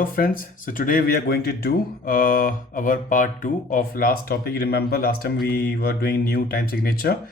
Hello friends, so today we are going to do our part 2 of last topic. You remember last time we were doing new time signature,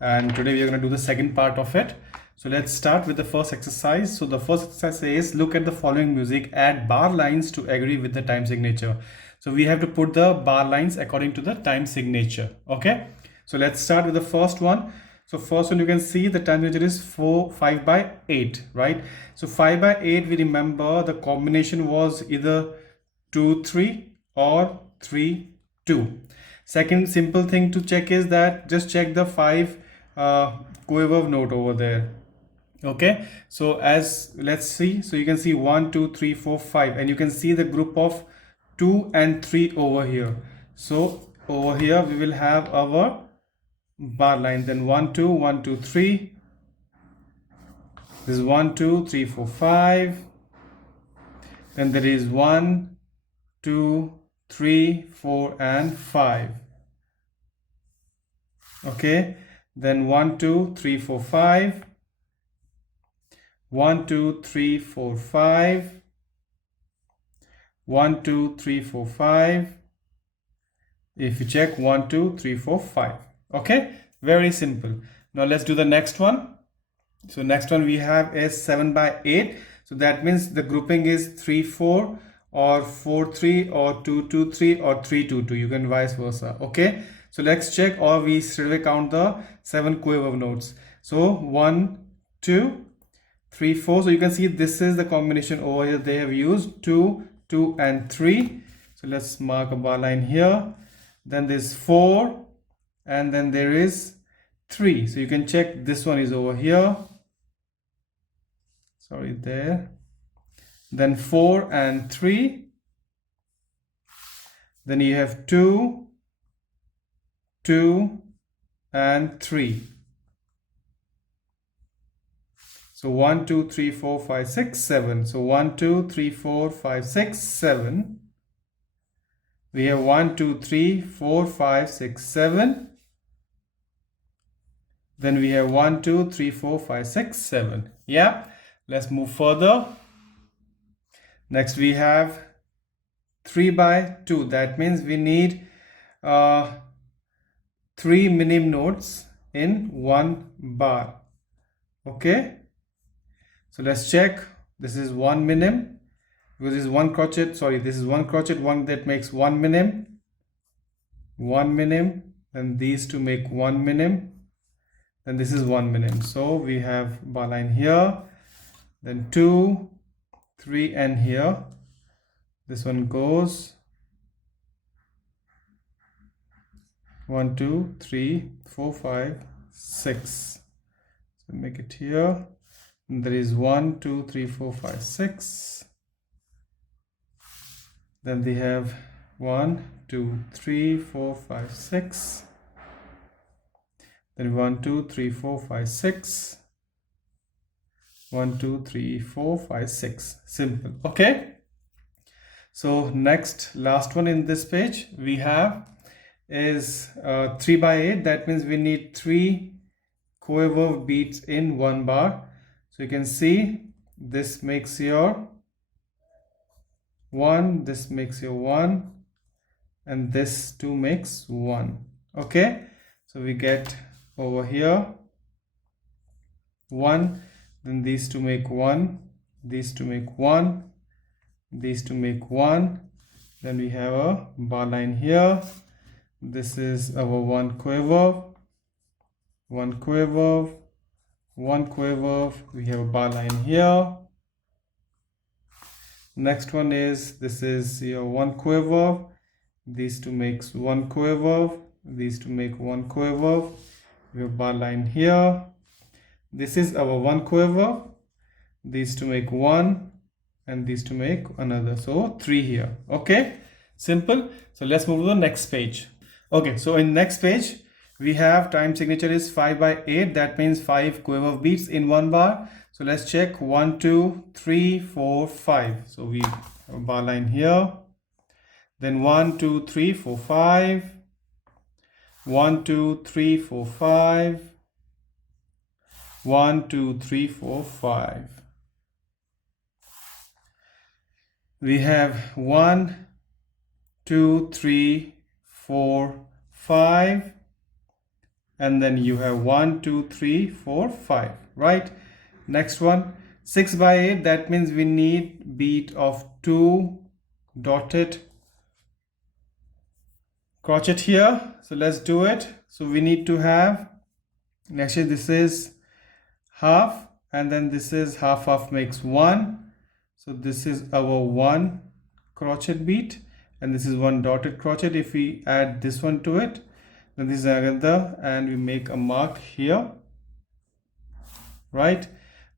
and today we are going to do the second part of it. So let's start with the first exercise. So the first exercise says look at the following music, add bar lines to agree with the time signature. So we have to put the bar lines according to the time signature. Okay, so let's start with the first one. So first one, you can see the time signature is 5 by 8, right? So 5 by 8, we remember the combination was either 2 3 or 3 2. Second simple thing to check is that just check the 5 quiver note over there. Okay, so as let's see, so you can see 1 2 3 4 5, and you can see the group of 2 and 3 over here. So over here we will have our bar line, then 1 2 1 2 3, this is 1 2 3 4 5, then there is 1 2 3 4 and 5. Okay, then 1 2 3 4 5, 1 2 3 4 5, 1 2 3 4 5. If you check 1 2 3 4 5. Okay, very simple. Now let's do the next one. So next one we have is 7 by 8. So that means the grouping is 3 4 or 4 3 or 2 2 3 or 3 2 2. You can vice versa. Okay, so let's check, or we straight away count the 7 quiver notes. So 1 2 3 4. So you can see this is the combination over here. They have used 2 2 and 3. So let's mark a bar line here. Then there's 4, and then there is 3. So you can check this one is over here. Sorry, there. Then 4 and 3. Then you have 2, 2 and 3. So 1 2 3 4 5 6 7. So 1 2 3 4 5 6 7. We have 1 2 3 4 5 6 7. Then we have 1 2 3 4 5 6 7. Yeah, let's move further. Next we have 3 by 2. That means we need 3 minim notes in one bar. Okay, so let's check. This is 1 minim, because this is one crochet. Sorry, this is one crochet, one that makes 1 minim, 1 minim, then these two make 1 minim, then this is 1 minim. So we have bar line here, then 2 3, and here this one goes 1 2 3 4 5 6. So make it here, and there is 1 2 3 4 5 6. Then they have 1 2 3 4 5 6. Then 1 2 3 4 5 6. 1 2 3 4 5 6. Simple. Okay, so next, last one in this page we have is 3 by 8. That means we need 3 quiver beats in one bar. So you can see this makes your 1, this makes your 1, and this 2 makes 1. Okay, so we get over here 1, then these two make 1, these two make 1, these two make 1. Then we have a bar line here. This is our 1 quiver, 1 quiver, 1 quiver. We have a bar line here. Next one is, this is your 1 quiver, these two makes 1 quiver, these two make 1 quiver. We have bar line here. This is our 1 quiver, these two make 1, and these two make another, so 3 here. Okay, simple. So let's move to the next page. Okay, so in next page we have time signature is 5 by 8. That means 5 quiver beats in one bar. So let's check 1 2 3 4 5. So we have a bar line here, then 1 2 3 4 5, 1 2 3 4 5, 1 2 3 4 5. we have 1, 2, 3, 4, 5, and then you have 1, 2, 3, 4, 5, right? Next one, 6 by 8, that means we need beat of 2 dotted crochet here. So let's do it. So we need to have, actually this is half, and then this is half makes 1. So this is our 1 crochet beat, and this is 1 dotted crochet. If we add this one to it, then this is another, and we make a mark here, right?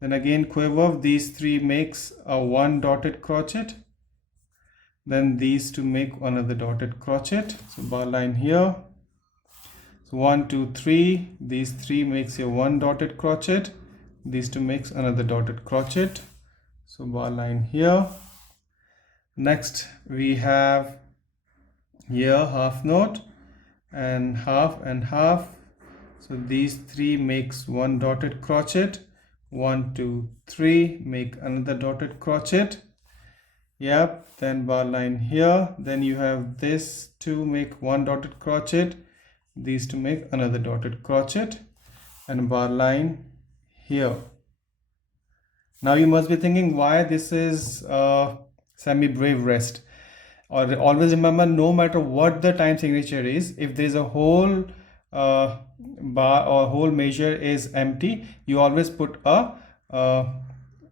Then again quiver, these 3 makes a 1 dotted crochet, then these 2 make another dotted crochet. So bar line here, so 1, 2, 3, these 3 makes a 1 dotted crochet, these 2 makes another dotted crochet. So bar line here. Next we have here half knot and half and half, so these 3 makes 1 dotted crochet, 1, 2, 3 make another dotted crochet. Yep, then bar line here, then you have this 2 make 1 dotted crochet, these 2 make another dotted crochet, and bar line here. Now you must be thinking why this is semi brave rest. Or always remember, no matter what the time signature is, if there is a whole bar or whole measure is empty, you always put a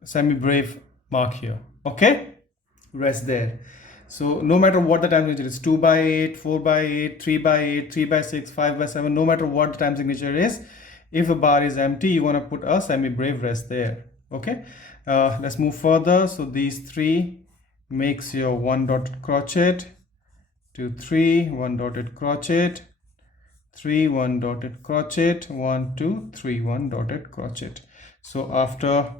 semi brave mark here. Okay, rest there. So no matter what the time signature is, 2 by 8, 4 by 8, 3 by 8, 3 by 6, 5 by 7, no matter what the time signature is, if a bar is empty, you want to put a semi brave rest there. Okay, let's move further. So these 3 makes your 1 dotted crochet, 2, 3, 1 dotted crochet, 3, 1 dotted crochet, 1, 2, 3, 1 dotted crochet. So after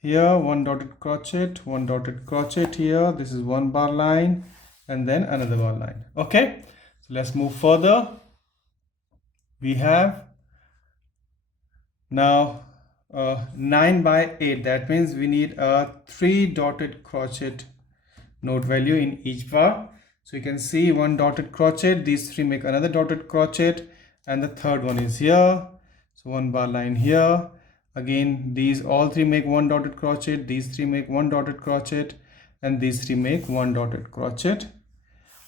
here 1 dotted crochet, 1 dotted crochet here, this is 1 bar line, and then another bar line. Okay, so let's move further. We have now 9 by 8, that means we need a 3 dotted crochet node value in each bar. So you can see 1 dotted crochet, these 3 make another dotted crochet, and the third one is here. So 1 bar line here, again these all 3 make 1 dotted crochet, these 3 make 1 dotted crochet, and these 3 make 1 dotted crochet.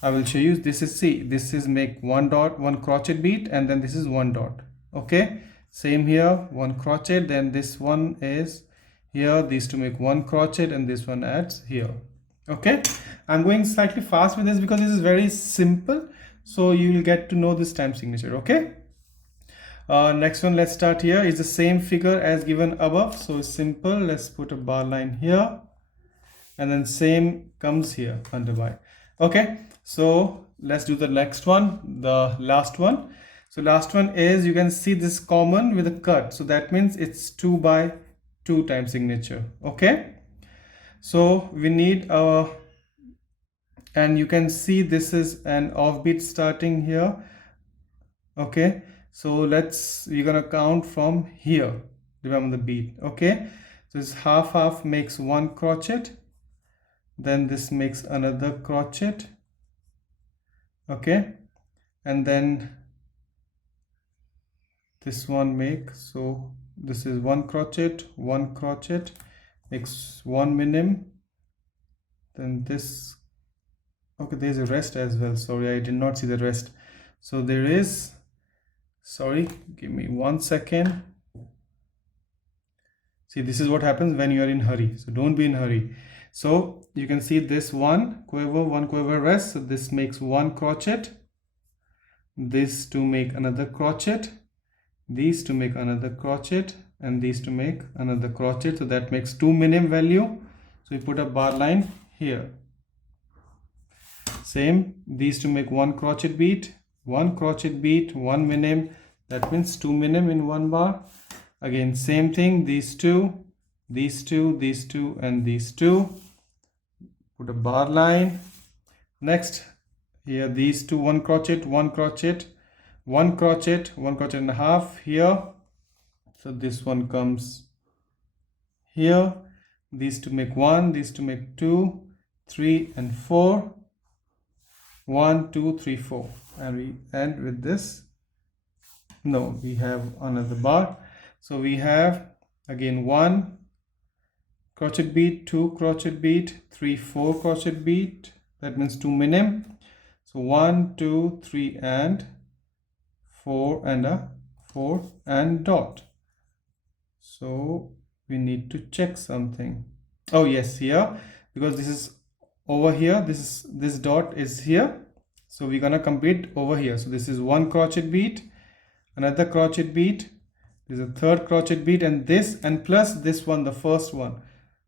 I will show you, this is, see, this is make 1 dot, 1 crochet beat, and then this is 1 dot. Okay, same here, 1 crochet, then this one is here, these 2 make 1 crochet, and this one adds here. Okay, I'm going slightly fast with this because this is very simple, so you will get to know this time signature. Okay, next one, let's start here. Is the same figure as given above, so it's simple. Let's put a bar line here, and then same comes here under by. Okay, so let's do the next one, the last one. So last one is, you can see this common with a cut, so that means it's 2 by 2 time signature. Okay, so we need and you can see this is an offbeat starting here. Okay, so we're gonna count from here, remember the beat. Okay, so this half makes 1 crochet, then this makes another crochet. Okay, and then this one makes, so this is 1 crochet, 1 crochet makes 1 minim, then this, okay, there's a rest as well, sorry, I did not see the rest. So there is, sorry, give me 1 second. See, this is what happens when you are in hurry, so don't be in hurry. So you can see this 1 quiver rest, so this makes 1 crochet, this to make another crochet, these to make another crochet, and these to make another crochet, so that makes 2 minim value. So we put a bar line here. Same, these to make 1 crochet beat, 1 crochet beat, 1 minim, that means 2 minim in 1 bar. Again same thing, these two, these two, these two, and these two, put a bar line. Next here, these two, 1 crochet, 1 crochet, 1 crochet, 1 crochet and a half here, so this one comes here, these to make 1, these to make 2, 3 and 4, 1 2 3 4, and we end with this. No, we have another bar. So we have again 1 crochet beat, 2 crochet beat, 3 4 crochet beat, that means 2 minim. So 1 2 3 and 4 and a 4 and dot. So we need to check something. Oh yes, here, because this is over here, this dot is here, so we're gonna complete over here. So this is 1 crochet beat, another crochet beat, there's a third crochet beat, and this, and plus this one, the first one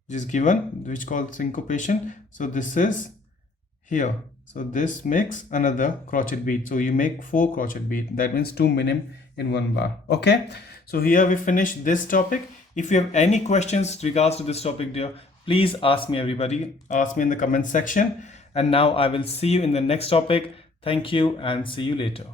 which is given, which called syncopation. So this is here, so this makes another crochet beat, so you make 4 crochet beat, that means 2 minim in one bar. Okay, so here we finish this topic. If you have any questions regards to this topic, dear, please ask me, everybody. Ask me in the comment section. And now I will see you in the next topic. Thank you and see you later.